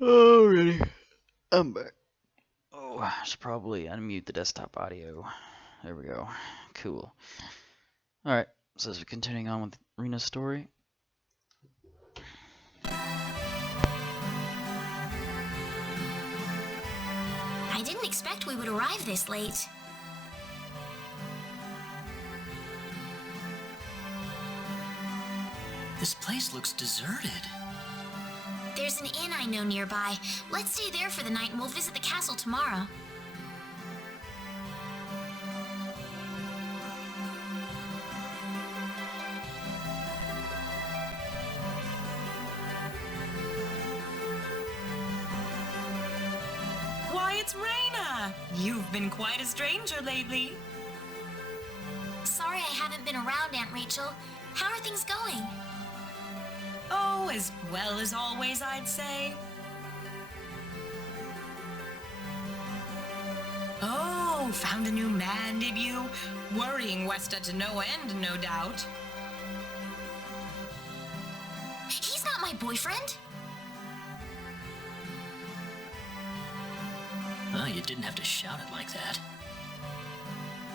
Alrighty, I'm back. Oh, I should probably unmute the desktop audio. There we go. Cool. Alright, so as we're continuing on with Rena's story. I didn't expect we would arrive this late. This place looks deserted. There's an inn I know nearby. Let's stay there for the night and we'll visit the castle tomorrow. Why, it's Rena! You've been quite a stranger lately. Sorry I haven't been around, Aunt Rachel. How are things going? Oh, as well as always, I'd say. Oh, found a new man, did you? Worrying Westa to no end, no doubt. He's not my boyfriend. Oh, you didn't have to shout it like that.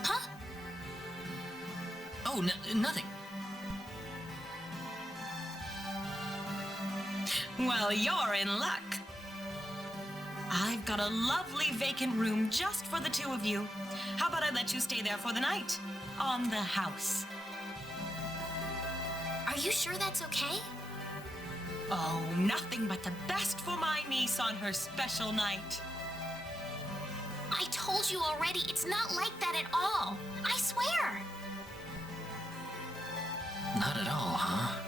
Huh? Oh, nothing. Well, you're in luck. I've got a lovely vacant room just for the two of you. How about I let you stay there for the night? On the house. Are you sure that's okay? Oh, nothing but the best for my niece on her special night. I told you already, it's not like that at all. I swear. Not at all, huh?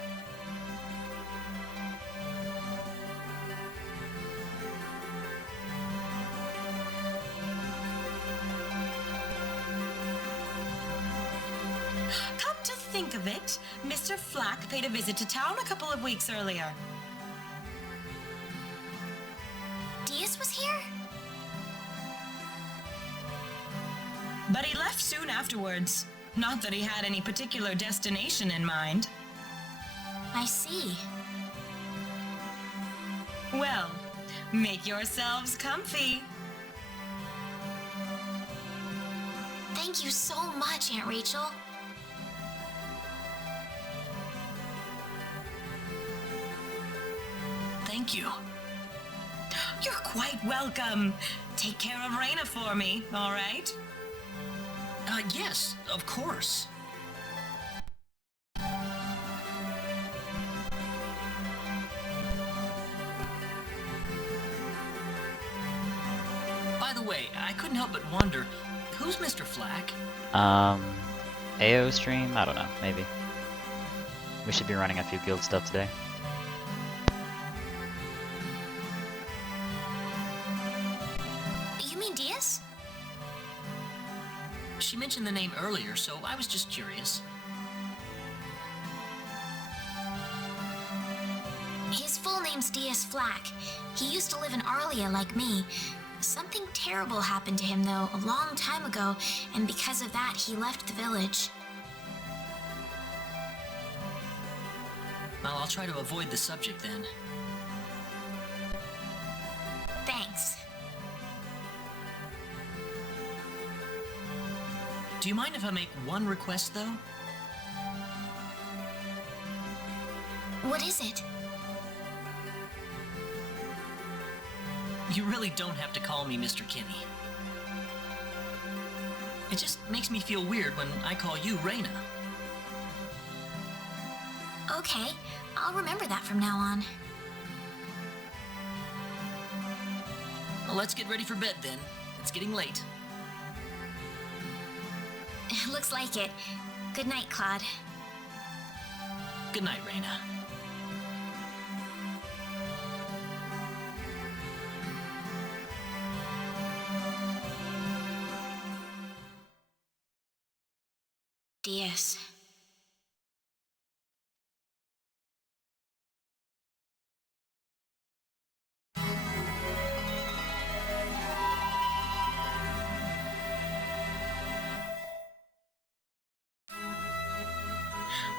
Come to think of it, Mr. Flack paid a visit to town a couple of weeks earlier. Diaz was here? But he left soon afterwards. Not that he had any particular destination in mind. I see. Well, make yourselves comfy. Thank you so much, Aunt Rachel. Thank you. You're quite welcome. Take care of Rena for me, all right? Yes, of course. By the way, I couldn't help but wonder, who's Mr. Flack? AO stream? I don't know, maybe. We should be running a few guild stuff today. You mean Diaz? She mentioned the name earlier, so I was just curious. His full name's Diaz Flack. He used to live in Arlia like me. Something terrible happened to him, though, a long time ago, and because of that, he left the village. Well, I'll try to avoid the subject then. Thanks. Do you mind if I make one request, though? What is it? You really don't have to call me Mr. Kinney. It just makes me feel weird when I call you Rena. Okay, I'll remember that from now on. Well, let's get ready for bed then. It's getting late. Looks like it. Good night, Claude. Good night, Rena. Diaz.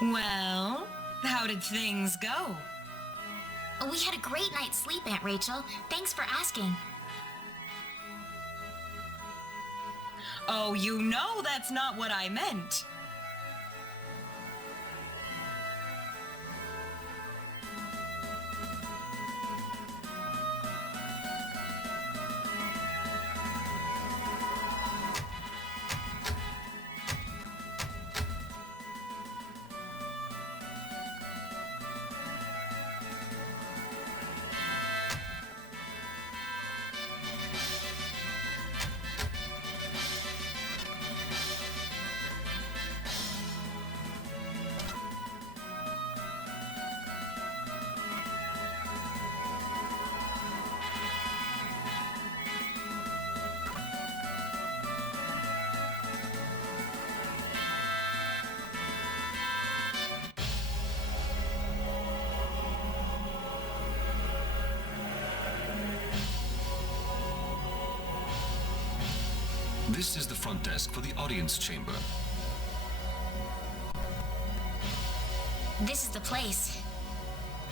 Well, how did things go? We had a great night's sleep, Aunt Rachel. Thanks for asking. Oh, you know that's not what I meant. This is the front desk for the audience chamber. This is the place.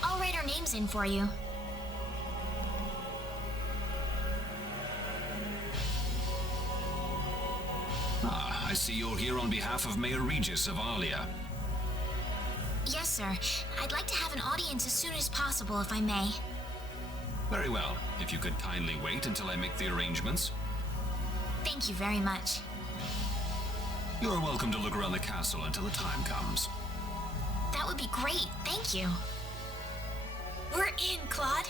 I'll write our names in for you. I see you're here on behalf of Mayor Regis of Alia. Yes, sir. I'd like to have an audience as soon as possible, if I may. Very well. If you could kindly wait until I make the arrangements. Thank you very much. You're welcome to look around the castle until the time comes. That would be great. Thank you. We're in, Claude.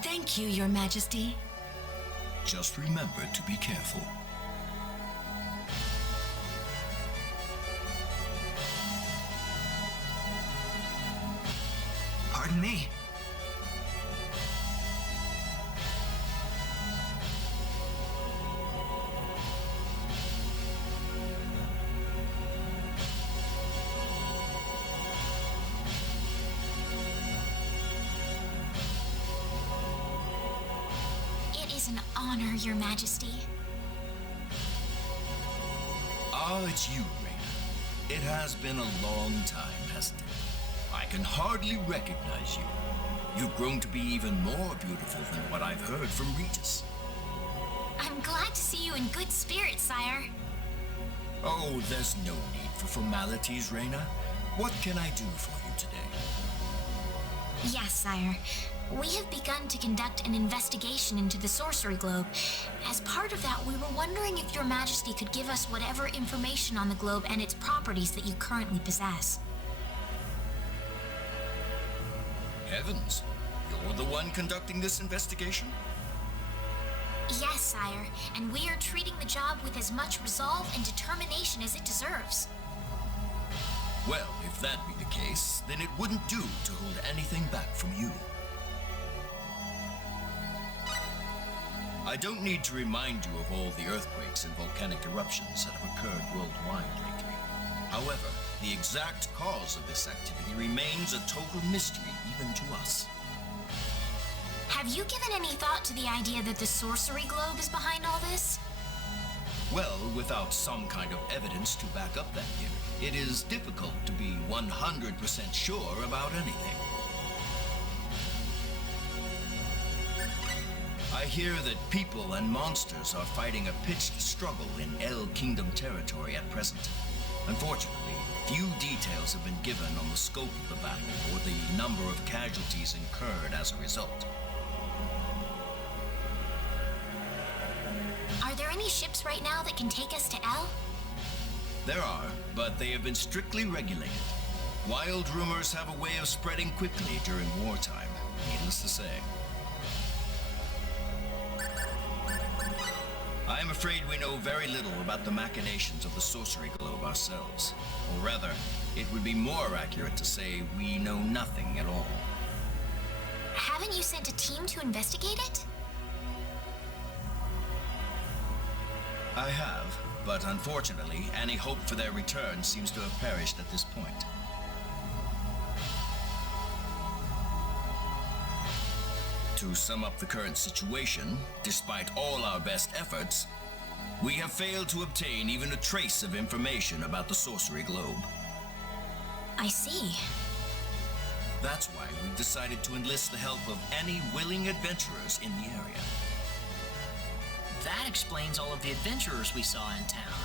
Thank you, Your Majesty. Just remember to be careful. Pardon me. It is an honor, Your Majesty. Ah, it's you, Rena. It has been a long time, hasn't it? I can hardly recognize you. You've grown to be even more beautiful than what I've heard from Regis. I'm glad to see you in good spirits, sire. Oh, there's no need for formalities, Rena. What can I do for you today? Yes, sire. We have begun to conduct an investigation into the sorcery globe. As part of that, we were wondering if Your Majesty could give us whatever information on the globe and its properties that you currently possess. Heavens, you're the one conducting this investigation? Yes, sire, and we are treating the job with as much resolve and determination as it deserves. Well, if that be the case, then it wouldn't do to hold anything back from you. I don't need to remind you of all the earthquakes and volcanic eruptions that have occurred worldwide lately. However, the exact cause of this activity remains a total mystery even to us. Have you given any thought to the idea that the sorcery globe is behind all this? Well, without some kind of evidence to back up that theory, it is difficult to be 100% sure about anything. I hear that people and monsters are fighting a pitched struggle in El Kingdom territory at present. Unfortunately, few details have been given on the scope of the battle or the number of casualties incurred as a result. Are there any ships right now that can take us to El? There are, but they have been strictly regulated. Wild rumors have a way of spreading quickly during wartime, needless to say. I am afraid we know very little about the machinations of the sorcery globe ourselves. Or rather, it would be more accurate to say we know nothing at all. Haven't you sent a team to investigate it? I have, but unfortunately, any hope for their return seems to have perished at this point. To sum up the current situation, despite all our best efforts, we have failed to obtain even a trace of information about the sorcery globe. I see. That's why we've decided to enlist the help of any willing adventurers in the area. That explains all of the adventurers we saw in town.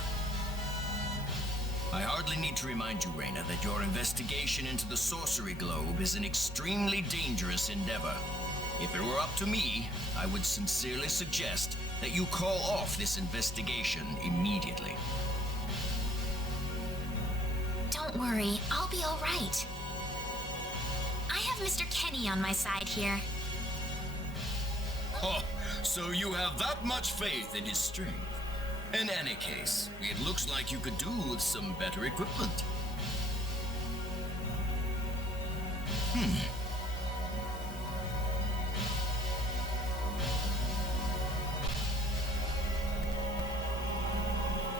I hardly need to remind you, Rena, that your investigation into the sorcery globe is an extremely dangerous endeavor. If it were up to me, I would sincerely suggest that you call off this investigation immediately. Don't worry, I'll be all right. I have Mr. Kenny on my side here. Oh, so you have that much faith in his strength. In any case, it looks like you could do with some better equipment.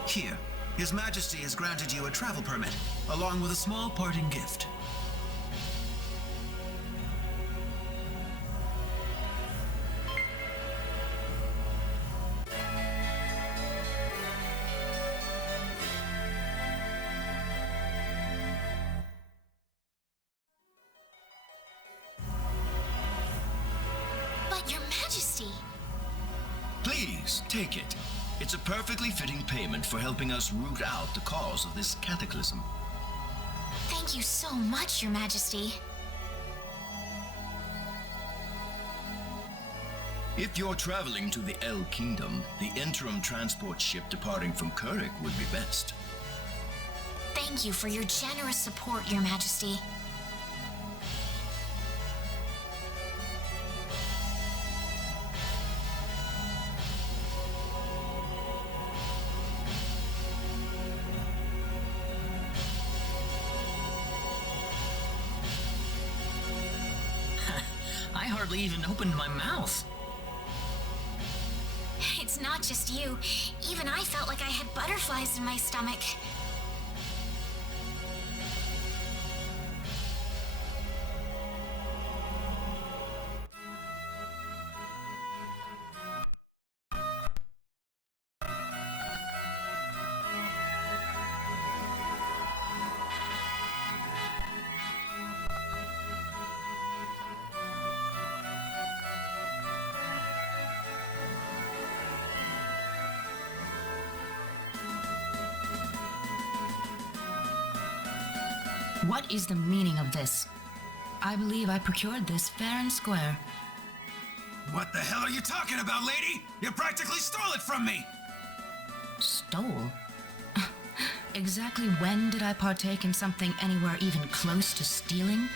Here, His Majesty has granted you a travel permit, along with a small parting gift. But Your Majesty! Please, take it. It's a perfectly fitting payment for helping us root out the cause of this cataclysm. Thank you so much, Your Majesty. If you're traveling to the El Kingdom, the interim transport ship departing from Kurik would be best. Thank you for your generous support, Your Majesty. I hardly even opened my mouth. It's not just you. Even I felt like I had butterflies in my stomach. What is the meaning of this? I believe I procured this fair and square. What the hell are you talking about, lady? You practically stole it from me! Stole? Exactly when did I partake in something anywhere even close to stealing?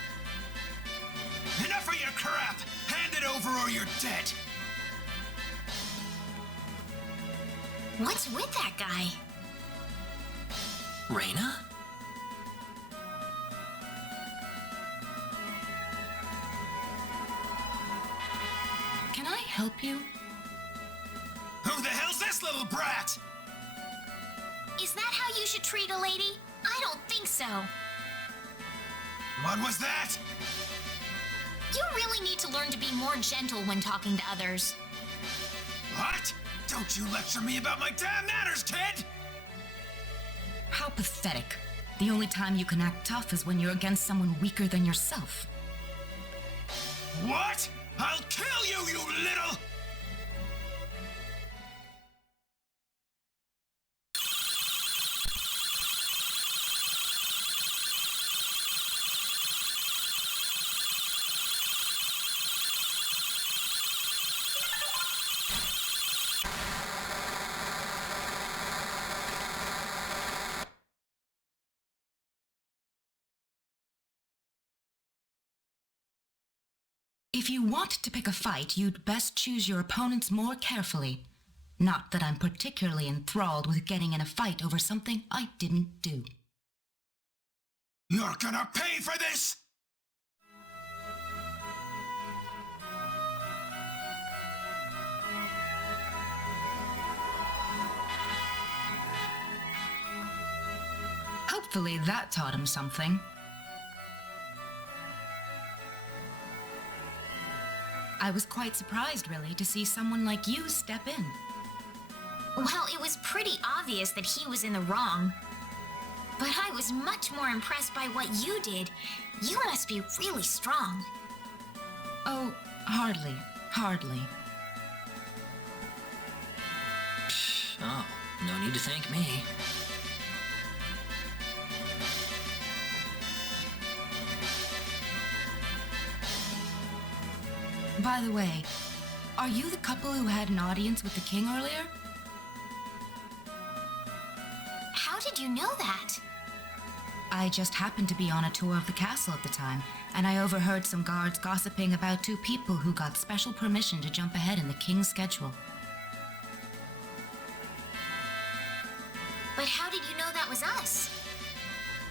Enough of your crap! Hand it over or you're dead! What's with that guy? Rena? Can I help you? little brat! Is that how you should treat a lady? I don't think so. What was that? You really need to learn to be more gentle when talking to others. What? Don't you lecture me about my damn manners, kid! How pathetic. The only time you can act tough is when you're against someone weaker than yourself. What? I'll kill you, you little... If you want to pick a fight, you'd best choose your opponents more carefully. Not that I'm particularly enthralled with getting in a fight over something I didn't do. You're gonna pay for this! Hopefully that taught him something. I was quite surprised, really, to see someone like you step in. Well, it was pretty obvious that he was in the wrong. But I was much more impressed by what you did. You must be really strong. Oh, hardly. Oh, no need to thank me. By the way, are you the couple who had an audience with the king earlier? How did you know that? I just happened to be on a tour of the castle at the time, and I overheard some guards gossiping about two people who got special permission to jump ahead in the king's schedule. But how did you know that was us?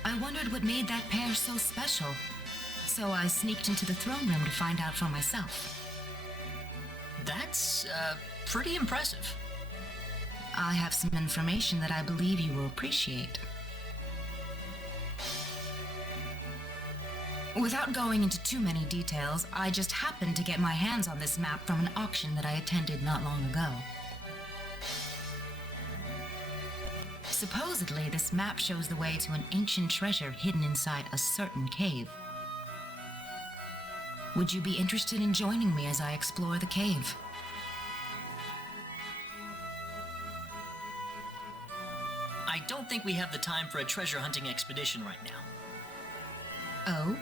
I wondered what made that pair so special, so I sneaked into the throne room to find out for myself. That's, pretty impressive. I have some information that I believe you will appreciate. Without going into too many details, I just happened to get my hands on this map from an auction that I attended not long ago. Supposedly, this map shows the way to an ancient treasure hidden inside a certain cave. Would you be interested in joining me as I explore the cave? I don't think we have the time for a treasure hunting expedition right now. Oh?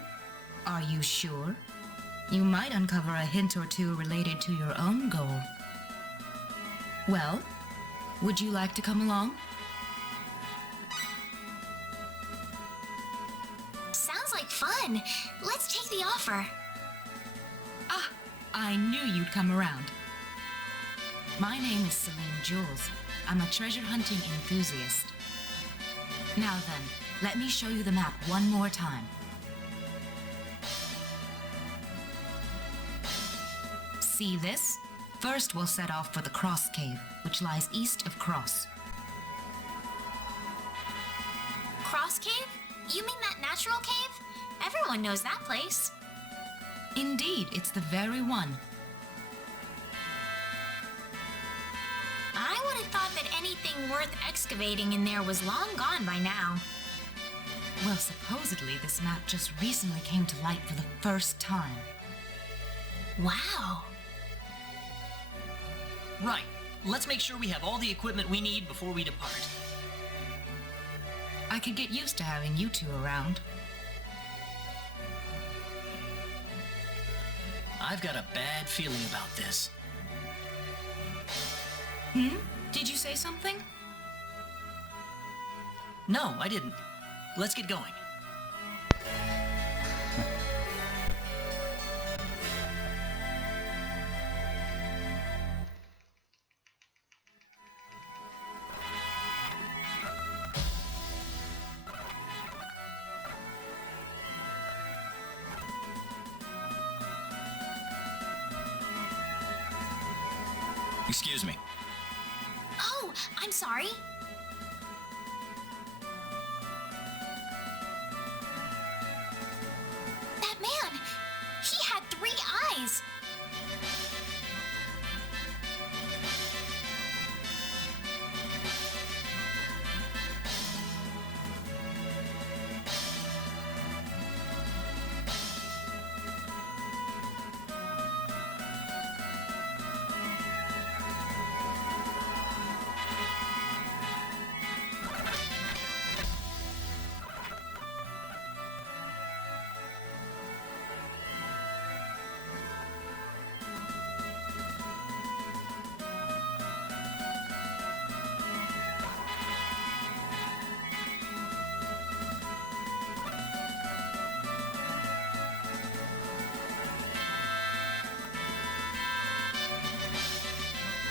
Are you sure? You might uncover a hint or two related to your own goal. Well, would you like to come along? Sounds like fun. Let's take the offer. Ah, I knew you'd come around. My name is Celine Jules. I'm a treasure hunting enthusiast. Now then, let me show you the map one more time. See this? First, we'll set off for the Cross Cave, which lies east of Cross. Cross Cave? You mean that natural cave? Everyone knows that place. Indeed, it's the very one. I would have thought that anything worth excavating in there was long gone by now. Well, supposedly this map just recently came to light for the first time. Wow. Right. Let's make sure we have all the equipment we need before we depart. I could get used to having you two around. I've got a bad feeling about this. Did you say something? No, I didn't. Let's get going. Excuse me. Oh, I'm sorry. That man, he had 3 eyes.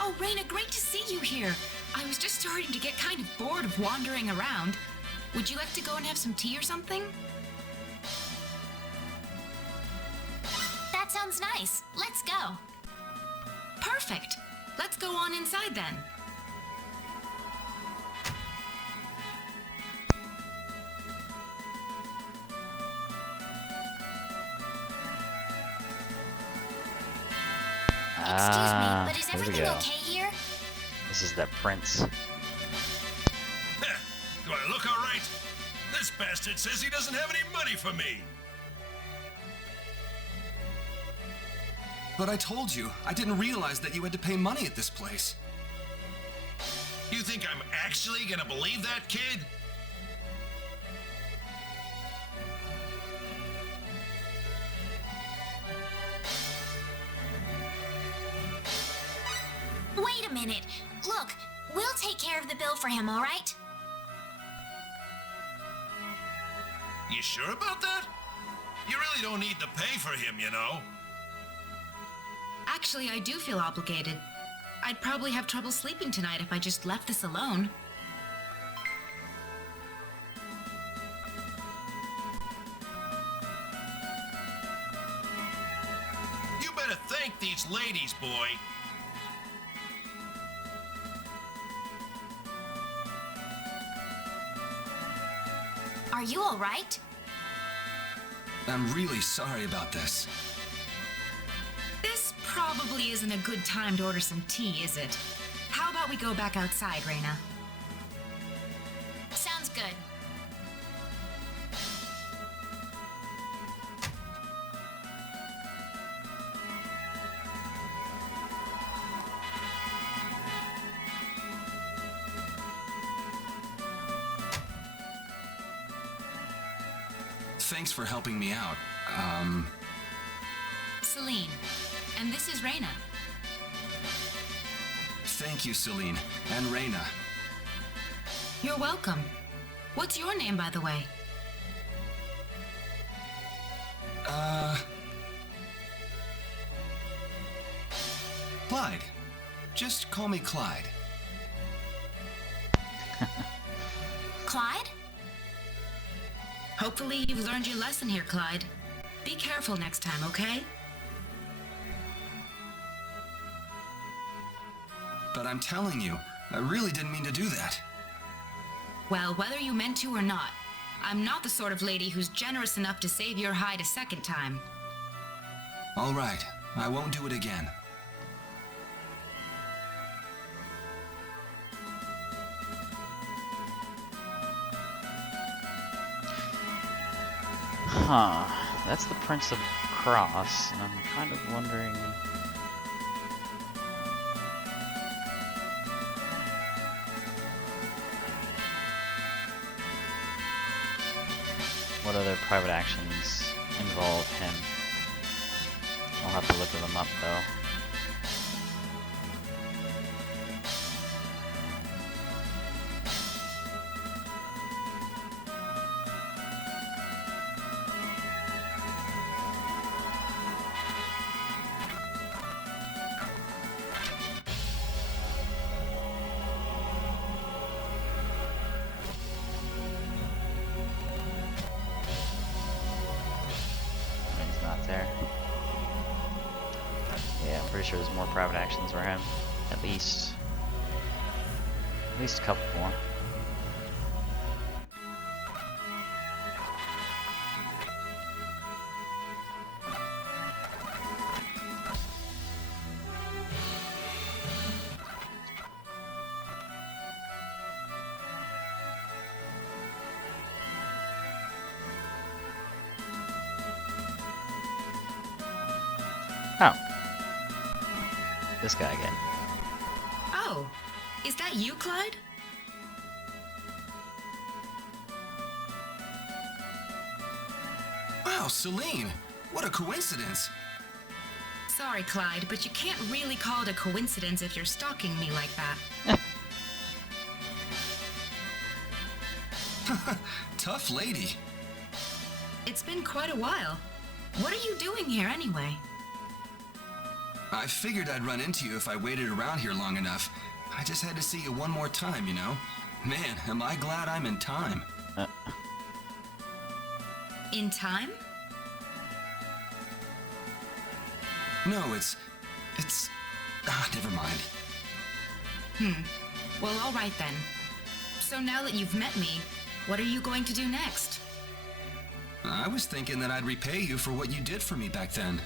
Oh, Rena, great to see you here. I was just starting to get kind of bored of wandering around. Would you like to go and have some tea or something? That sounds nice. Let's go. Perfect. Let's go on inside then. Excuse me, but is here we everything go. okay here? This is that prince. Do I look all right? This bastard says he doesn't have any money for me. But I told you, I didn't realize that you had to pay money at this place. You think I'm actually gonna believe that, kid? Wait a minute. Look, we'll take care of the bill for him, all right? You sure about that? You really don't need to pay for him, you know. Actually, I do feel obligated. I'd probably have trouble sleeping tonight if I just left this alone. You better thank these ladies, boy. Are you all right? I'm really sorry about this. This probably isn't a good time to order some tea, is it? How about we go back outside, Rena? Sounds good. Thanks for helping me out. Celine. And this is Rena. Thank you, Celine. And Rena. You're welcome. What's your name, by the way? Clyde. Just call me Clyde. Clyde? Hopefully you've learned your lesson here, Clyde. Be careful next time, okay? But I'm telling you, I really didn't mean to do that. Well, whether you meant to or not, I'm not the sort of lady who's generous enough to save your hide a second time. All right, I won't do it again. Huh. That's the Prince of Cross, and I'm kind of wondering... what other private actions involve him. I'll have to look them up, though. He's not there. Yeah, I'm pretty sure there's more private actions for him, at least. At least a couple more. Oh. This guy again. Oh, is that you, Clyde? Wow, Celine! What a coincidence! Sorry, Clyde, but you can't really call it a coincidence if you're stalking me like that. Tough lady. It's been quite a while. What are you doing here anyway? I figured I'd run into you if I waited around here long enough. I just had to see you one more time, you know? Man, am I glad I'm in time. In time? No, it's... never mind. Well, all right then. So now that you've met me, what are you going to do next? I was thinking that I'd repay you for what you did for me back then.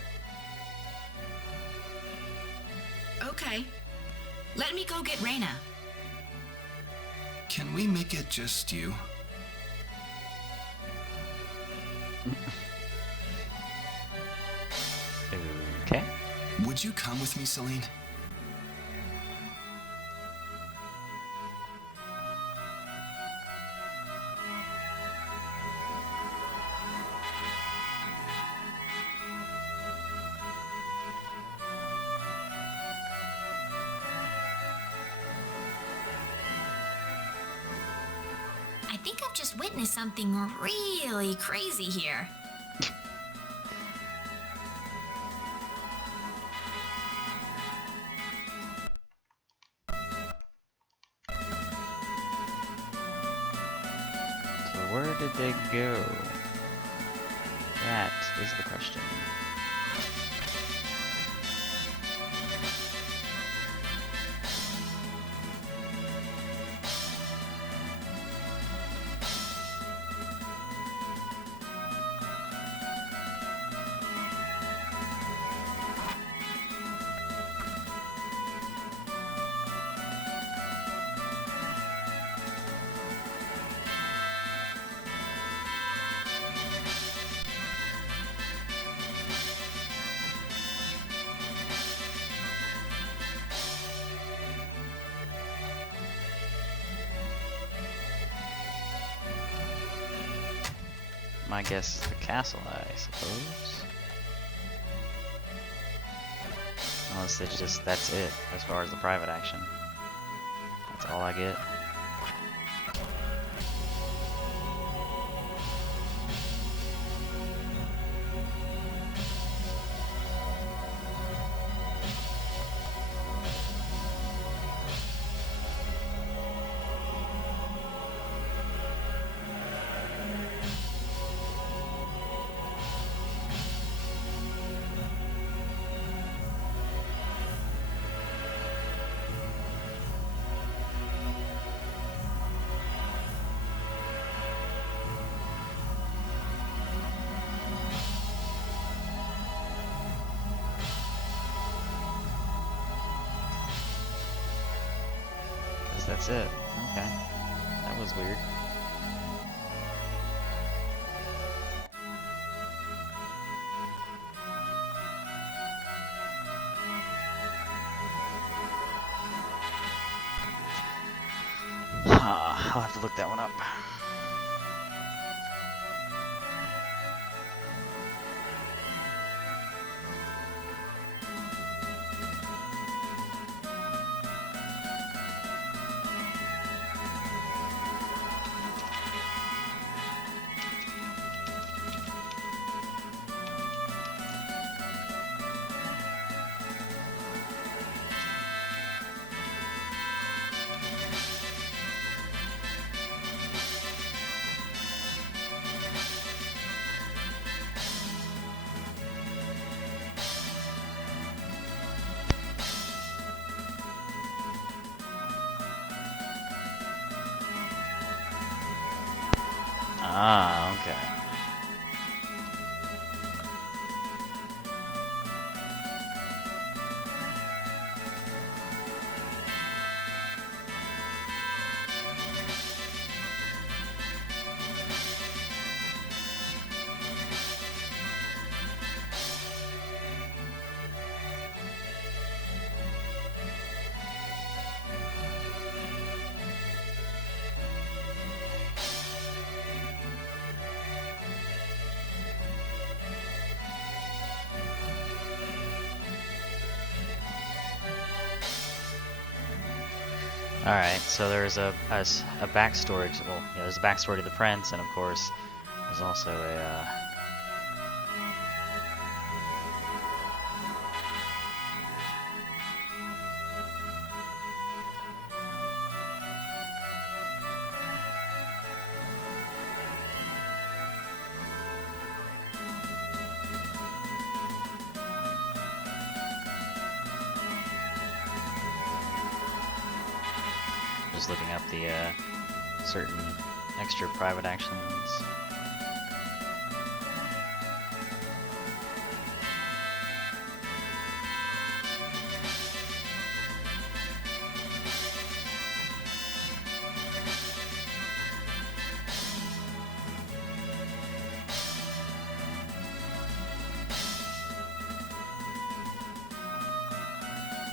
Okay. Let me go get Rena. Can we make it just you? Okay. Would you come with me, Celine? I think I've just witnessed something really crazy here. So where did they go? That is the question. My guess is the castle, I suppose. Unless it's just, that's it, as far as the private action. That's all I get. That's it. Okay. That was weird. I'll have to look that one up. Ah, okay. Alright, so there's a backstory to, well, yeah, there's a backstory to the prince, and of course, there's also a, just looking up the, certain extra private actions.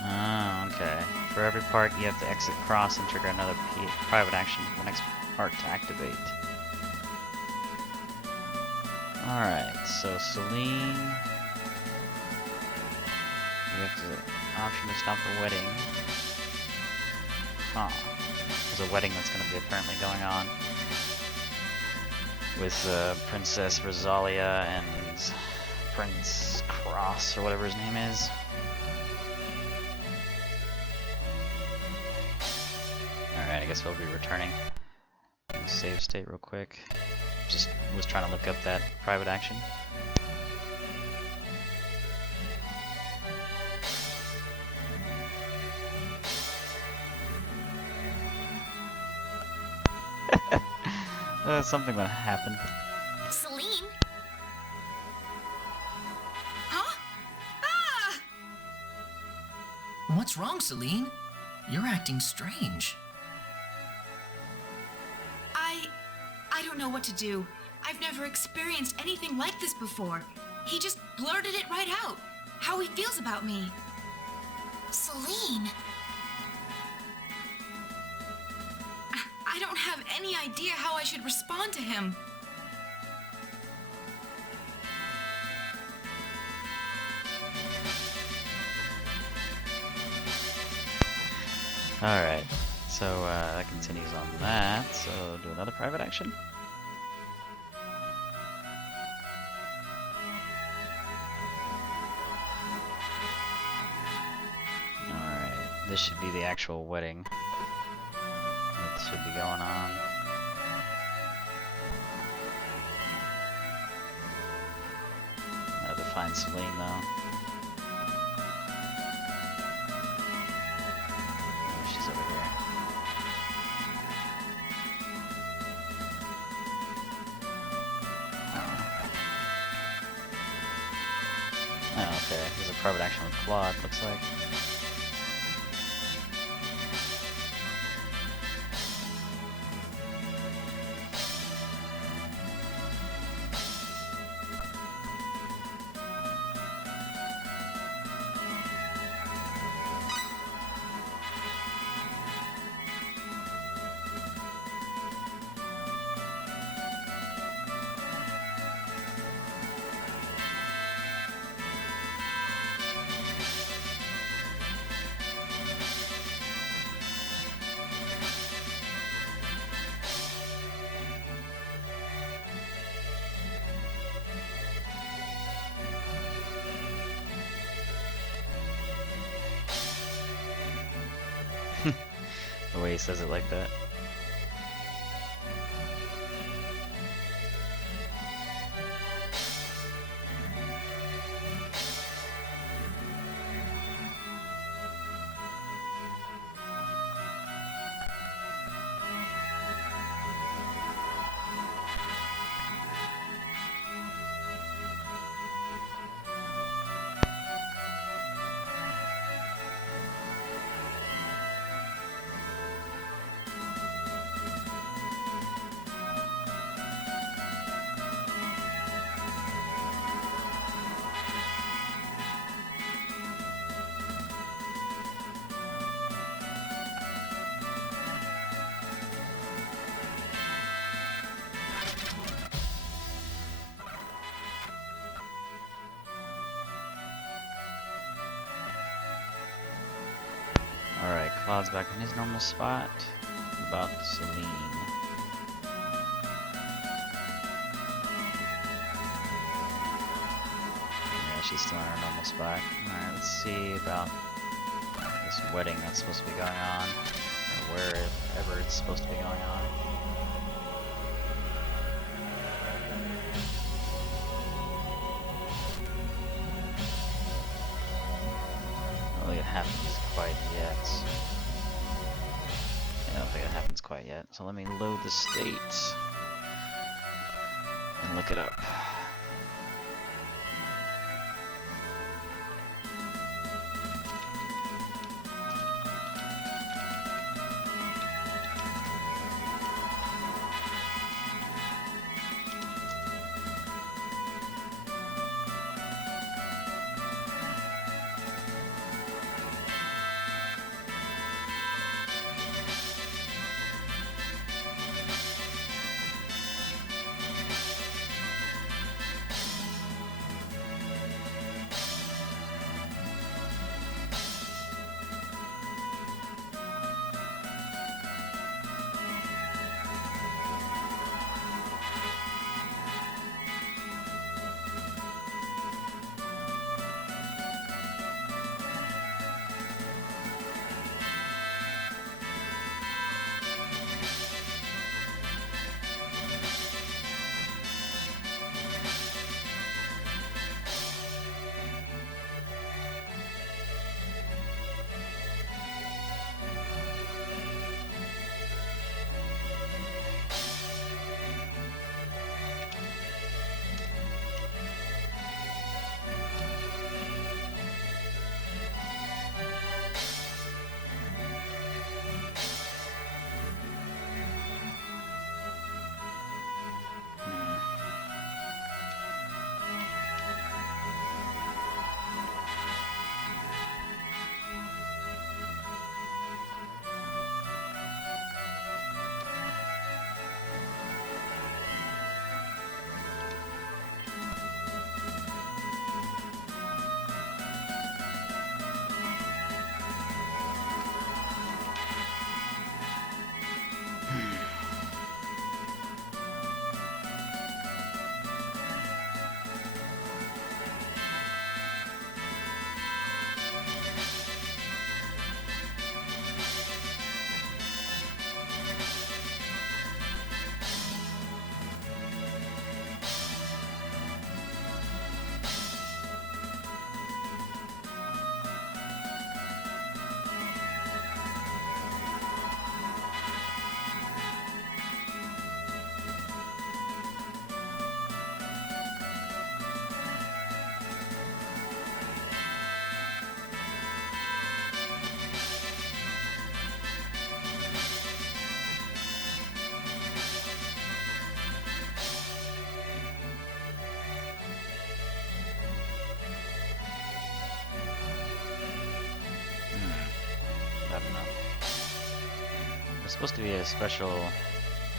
Oh, okay. For every part, you have to exit cross and trigger another private action for the next part to activate. Alright, so Celine... You have the option to stop the wedding. Huh. There's a wedding that's going to be apparently going on with Princess Rosalia and Prince Cross, or whatever his name is. Alright, I guess we'll be returning. Save state real quick. Just was trying to look up that private action. Something gonna happen. Celine? Huh? Ah! What's wrong, Celine? You're acting strange. I don't know what to do. I've never experienced anything like this before. He just blurted it right out. How he feels about me. Celine? I don't have any idea how I should respond to him. Alright, so that continues on that, so do another private action. Alright, this should be the actual wedding that should be going on. Gotta find Celine though. She's over here. Oh, okay. There's a private action with Claude, looks like. The way he says it like that. Cloud's back in his normal spot. What about Celine? Yeah, she's still in her normal spot. Alright, let's see about this wedding that's supposed to be going on. Or wherever it's supposed to be going on. I don't think it happens quite yet. I don't think it happens quite yet. So let me load the state and look it up. I don't know. There's supposed to be a special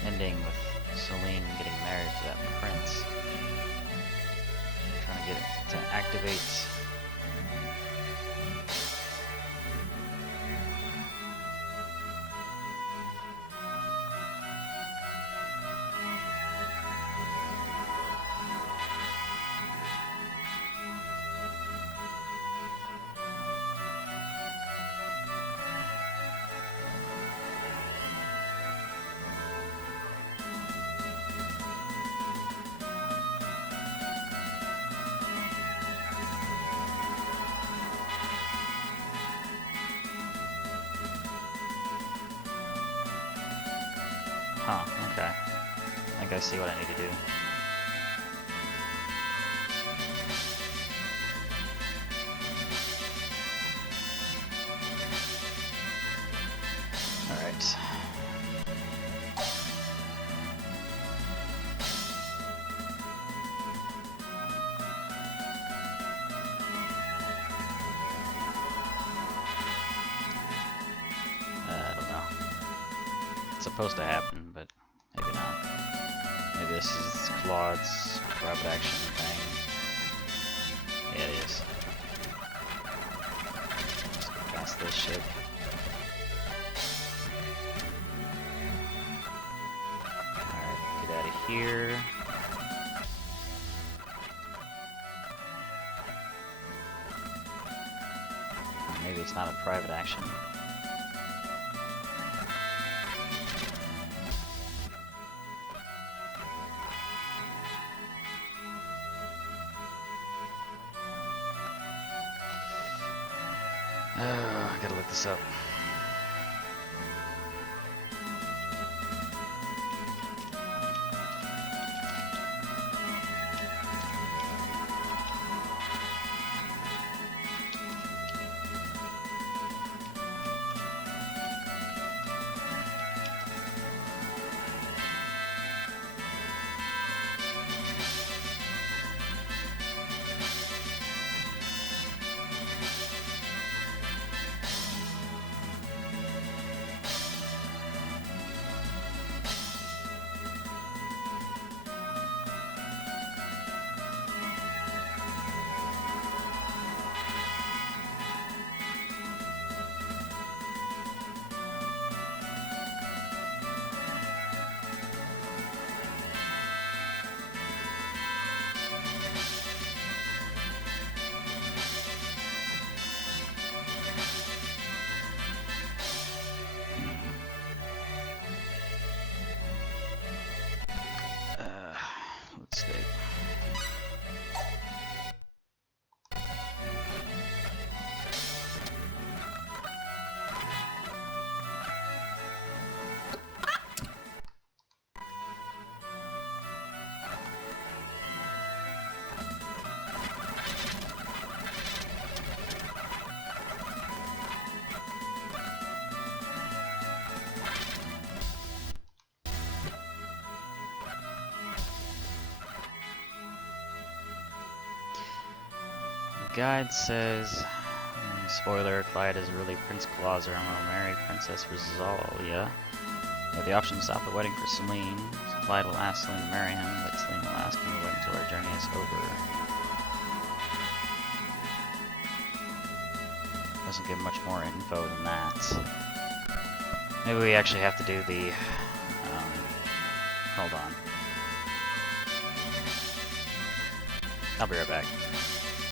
ending with Celine getting married to that prince. I'm trying to get it to activate. Huh, okay. I think I see what I need to do. Alright. I don't know. It's supposed to happen, but maybe not. Maybe this is Claude's rapid action thing. Yeah, it is. Just go past this shit. here. Maybe it's not a private action. I gotta look this up. Let's see. Guide says, spoiler, Clyde is really Prince Clauser and will marry Princess Rosalia. You have the option to stop the wedding for Celine. So Clyde will ask Celine to marry him, but Celine will ask him to wait until our journey is over. Doesn't give much more info than that. Maybe we actually have to do the, hold on. I'll be right back.